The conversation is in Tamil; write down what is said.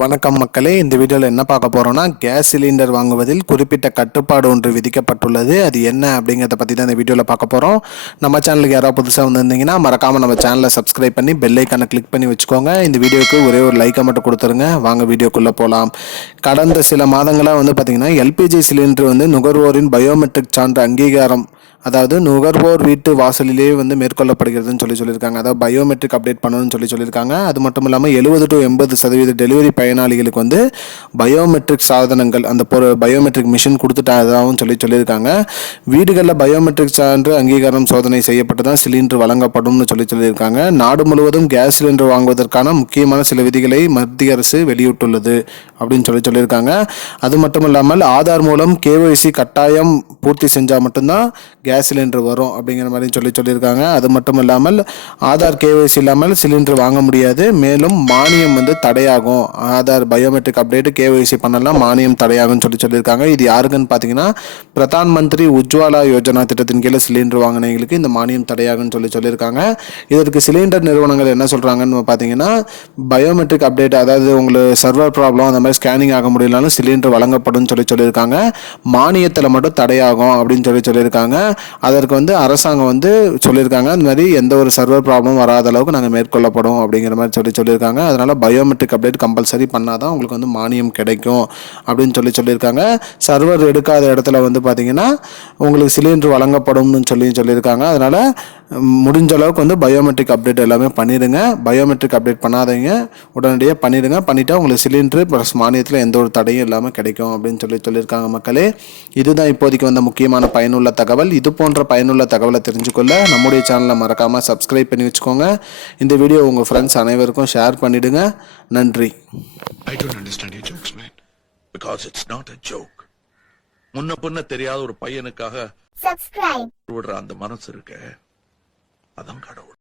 வணக்கம் மக்களே. இந்த வீடியோவில் என்ன பார்க்க போகிறோம்னா கேஸ் சிலிண்டர் வாங்குவதில் குறிப்பிட்ட கட்டுப்பாடு ஒன்று விதிக்கப்பட்டுள்ளது. அது என்ன அப்படிங்கிறத பற்றி தான் இந்த வீடியோவில் பார்க்க போகிறோம் நம்ம சேனலுக்கு யாராவது புதுசாக வந்திருந்தீங்கன்னா மறக்காமல் நம்ம சேனலை சப்ஸ்கிரைப் பண்ணி பெல் ஐக்கானை கிளிக் பண்ணி வச்சுக்கோங்க. இந்த வீடியோக்கு ஒரே ஒரு லைக்கை மட்டும் கொடுத்துருங்க. வாங்க வீடியோக்குள்ளே போகலாம் கடந்த சில மாதங்களாக வந்து பார்த்திங்கன்னா எல்பிஜி சிலிண்டர் வந்து நுகர்வோரின் பயோமெட்ரிக் சான்று அங்கீகாரம் அதாவது நுகர்வோர் வீட்டு வாசலிலே வந்து மேற்கொள்ளப்படுகிறதுன்னு சொல்லி சொல்லியிருக்காங்க. அதாவது பயோமெட்ரிக் அப்டேட் பண்ணணும்னு சொல்லி சொல்லியிருக்காங்க. அது மட்டும் இல்லாமல் எழுபது டு எண்பது சதவீத டெலிவரி பயனாளிகளுக்கு வந்து பயோமெட்ரிக் சாதனங்கள் அந்த பொரு பயோமெட்ரிக் மிஷின் கொடுத்துட்டாதாகவும் சொல்லி சொல்லியிருக்காங்க. வீடுகளில் பயோமெட்ரிக் சான்று அங்கீகாரம் சோதனை செய்யப்பட்டு தான் சிலிண்டர் வழங்கப்படும்னு சொல்லி சொல்லியிருக்காங்க. நாடு முழுவதும் கேஸ் சிலிண்டர் வாங்குவதற்கான முக்கியமான சில விதிகளை மத்திய அரசு வெளியிட்டுள்ளது. அப்படின்னு சொல்லி சொல்லியிருக்காங்க. அது மட்டும் இல்லாமல் ஆதார் மூலம் கேஒய்சி கட்டாயம் பூர்த்தி செஞ்சால் மட்டும்தான் கேஸ் சிலிண்டர் வரும் அப்படிங்கிற மாதிரி சொல்லி சொல்லியிருக்காங்க. அது மட்டும் இல்லாமல் ஆதார் கேஒய்சி இல்லாமல் சிலிண்டர் வாங்க முடியாது. மேலும் மானியம் வந்து தடையாகும். ஆதார் பயோமெட்ரிக் அப்டேட் கேஒய்சி பண்ணலாம் மானியம் தடையாகும்னு சொல்லி சொல்லியிருக்காங்க. இது யாருக்குன்னு பார்த்தீங்கன்னா பிரதான் மந்திரி உஜ்வாலா யோஜனா திட்டத்தின் கீழே சிலிண்டர் வாங்கினவங்களுக்கு இந்த மானியம் தடையாகும்னு சொல்லி சொல்லியிருக்காங்க. இதற்கு சிலிண்டர் நிறுவனங்கள் என்ன சொல்கிறாங்கன்னு பார்த்தீங்கன்னா பயோமெட்ரிக் அப்டேட் அதாவது உங்களுக்கு சர்வர் ப்ராப்ளம் அந்த மாதிரி ஸ்கேனிங் ஆக முடியலனாலும் சிலிண்டர் வழங்கப்படும் சொல்லி சொல்லியிருக்காங்க. மானியத்தில் மட்டும் தடையாகும் அப்படின்னு சொல்லி சொல்லியிருக்காங்க. அதற்கு வந்து அரசாங்கம் வந்து சொல்லியிருக்காங்க. அந்த மாதிரி எந்த ஒரு சர்வர் ப்ராப்ளம் வராத அளவுக்கு நாங்கள் மேற்கொள்ளப்படும் அப்படிங்கிற மாதிரி சொல்லி சொல்லியிருக்காங்க. அதனால் பயோமெட்ரிக் அப்டேட் கம்பல்சரி பண்ணால் தான் உங்களுக்கு வந்து மானியம் கிடைக்கும் அப்படின்னு சொல்லி சொல்லியிருக்காங்க. சர்வர் எடுக்காத இடத்துல வந்து பார்த்தீங்கன்னா உங்களுக்கு சிலிண்டர் வழங்கப்படும்னு சொல்லி சொல்லியிருக்காங்க. அதனால் முடிஞ்ச அளவுக்கு வந்து பயோமெட்ரிக் அப்டேட் எல்லாமே பண்ணிடுங்க. பயோமெட்ரிக் அப்டேட் பண்ணாதீங்க. உடனடியாக பண்ணிடுங்க. பண்ணிட்டா உங்களுக்கு சிலிண்டர் ப்ளஸ் மானியத்தில் எந்த ஒரு தடையும் இல்லாமல் கிடைக்கும் அப்படின்னு சொல்லி சொல்லியிருக்காங்க மக்களே. இதுதான் இப்போதைக்கு வந்த முக்கியமான பயனுள்ள தகவல். இது போன்ற பயனுள்ள தகவலை தெரிஞ்சுக்கொள்ள நம்முடைய சேனலை மறக்காமல் சப்ஸ்கிரைப் பண்ணி வச்சுக்கோங்க. இந்த வீடியோ உங்கள் ஃப்ரெண்ட்ஸ் அனைவருக்கும் ஷேர் பண்ணிடுங்க. நன்றி. I don't understand your jokes, man. Because it's not a joke. முன்ன பின்ன தெரியாத ஒரு பையனுக்காக subscribe. விடுற அந்த மனசு இருக்க. அதான் கடவுள்.